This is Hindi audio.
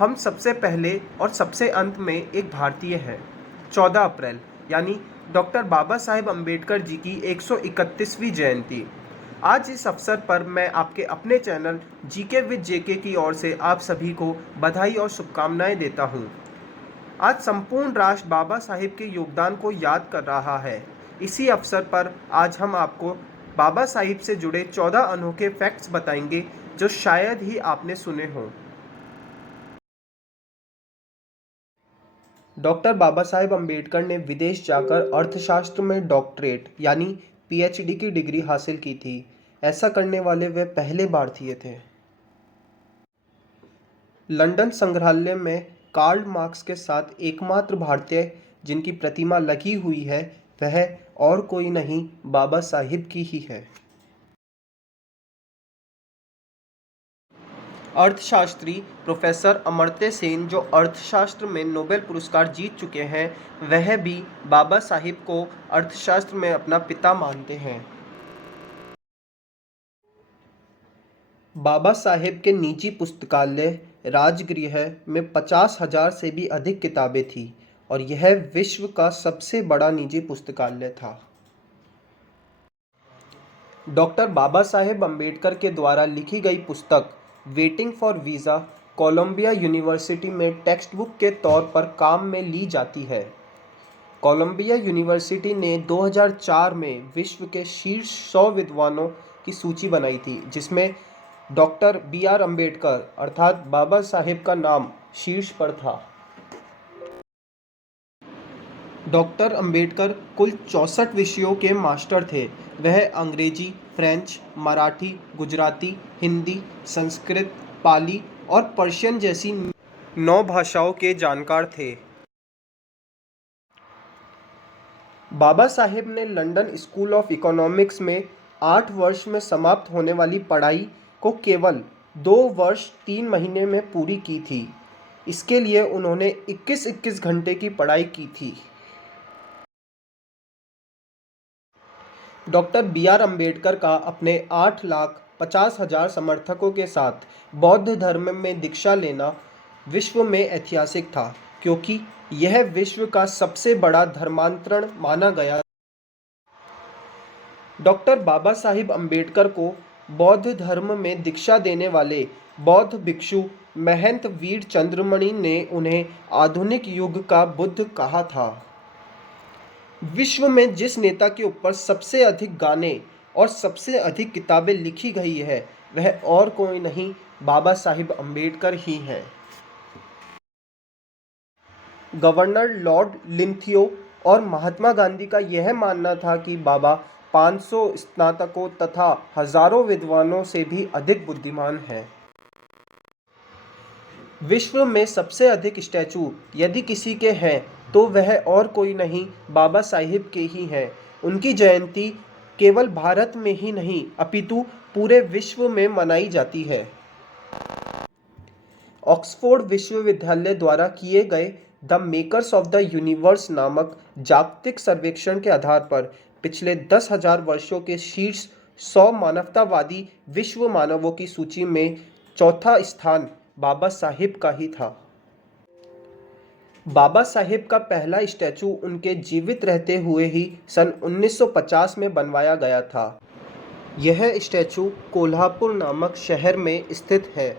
हम सबसे पहले और सबसे अंत में एक भारतीय हैं। 14 अप्रैल यानी डॉक्टर बाबा साहेब अम्बेडकर जी की 131वीं जयंती। आज इस अवसर पर मैं आपके अपने चैनल जीके विद जेके की ओर से आप सभी को बधाई और शुभकामनाएं देता हूं। आज संपूर्ण राष्ट्र बाबा साहेब के योगदान को याद कर रहा है। इसी अवसर पर आज हम आपको बाबा साहिब से जुड़े 14 अनोखे फैक्ट्स बताएंगे जो शायद ही आपने सुने हों। डॉक्टर बाबा साहेब अम्बेडकर ने विदेश जाकर अर्थशास्त्र में डॉक्टरेट यानी पीएचडी की डिग्री हासिल की थी। ऐसा करने वाले वे पहले भारतीय थे। लंदन संग्रहालय में कार्ल मार्क्स के साथ एकमात्र भारतीय जिनकी प्रतिमा लगी हुई है वह और कोई नहीं बाबा साहिब की ही है। अर्थशास्त्री प्रोफेसर अमर्त्य सेन जो अर्थशास्त्र में नोबेल पुरस्कार जीत चुके हैं वह भी बाबा साहिब को अर्थशास्त्र में अपना पिता मानते हैं। बाबा साहेब के निजी पुस्तकालय राजगृह में 50,000 से भी अधिक किताबें थी और यह विश्व का सबसे बड़ा निजी पुस्तकालय था। डॉक्टर बाबा साहेब अम्बेडकर के द्वारा लिखी गई पुस्तक waiting for visa Columbia University में टेक्स्ट बुक के तौर पर काम में ली जाती है। कोलंबिया यूनिवर्सिटी ने 2004 में विश्व के शीर्ष 100 विद्वानों की सूची बनाई थी जिसमें डॉक्टर BR अम्बेडकर अर्थात बाबा साहेब का नाम शीर्ष पर था। डॉक्टर अम्बेडकर कुल 64 विषयों के मास्टर थे। वह अंग्रेजी, फ्रेंच, मराठी, गुजराती, हिंदी, संस्कृत, पाली और पर्शियन जैसी 9 भाषाओं के जानकार थे। बाबा साहेब ने लंदन स्कूल ऑफ इकोनॉमिक्स में 8 वर्ष में समाप्त होने वाली पढ़ाई को केवल 2 वर्ष 3 महीने में पूरी की थी। इसके लिए उन्होंने 21-21 घंटे की पढ़ाई की थी। डॉक्टर BR अम्बेडकर का अपने 8,50,000 समर्थकों के साथ बौद्ध धर्म में दीक्षा लेना विश्व में ऐतिहासिक था क्योंकि यह विश्व का सबसे बड़ा धर्मांतरण माना गया। डॉक्टर बाबा साहिब अम्बेडकर को बौद्ध धर्म में दीक्षा देने वाले बौद्ध भिक्षु महंत वीर चंद्रमणि ने उन्हें आधुनिक युग का बुद्ध कहा था। विश्व में जिस नेता के ऊपर सबसे अधिक गाने और सबसे अधिक किताबें लिखी गई है वह और कोई नहीं बाबा साहिब अम्बेडकर ही हैं। गवर्नर लॉर्ड लिंथियो और महात्मा गांधी का यह मानना था कि बाबा 500 स्नातकों तथा हजारों विद्वानों से भी अधिक बुद्धिमान हैं। विश्व में सबसे अधिक स्टैचू यदि किसी के हैं तो वह और कोई नहीं बाबा साहिब के ही हैं। उनकी जयंती केवल भारत में ही नहीं अपितु पूरे विश्व में मनाई जाती है। ऑक्सफोर्ड विश्वविद्यालय द्वारा किए गए the makers of the universe नामक जागतिक सर्वेक्षण के आधार पर पिछले 10,000 वर्षों के शीर्ष 100 मानवतावादी विश्व मानवों की सूची में चौथा स्थान बाबा साहिब का ही था। बाबा साहिब का पहला स्टैचू उनके जीवित रहते हुए ही सन 1950 में बनवाया गया था। यह स्टैचू कोल्हापुर नामक शहर में स्थित है।